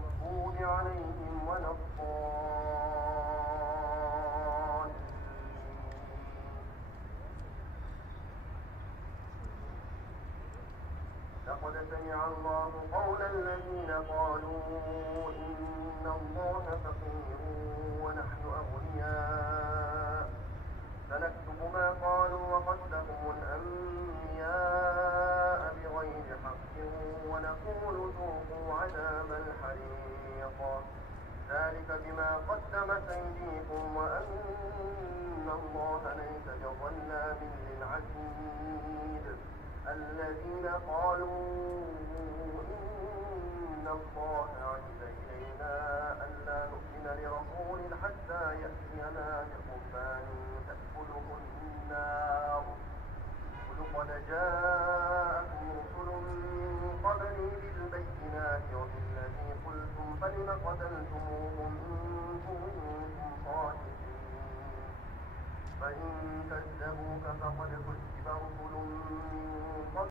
المغضوب عليهم ولا الضالين. لقد سمع الله قول الذين قالوا إن الله فقير ونحن أغنياء سنكتب ما قالوا وقتلهم الأنبياء بغير حق ونقول ذوقوا عذاب الحريق ذلك بما قدمت أيديكم وأن الله ليس بظلام للعبيد. الذين قالوا إن الله عهد إلينا ألا نؤمن لرسول حتى يأتينا بقربان تأكله النار قل قد جاءكم رسل من قبلي بالبينات وبالذي قلتم فلم قتلتموهم إن كنتم صادقين فإن كذبوك فقد كذب رسل من قبل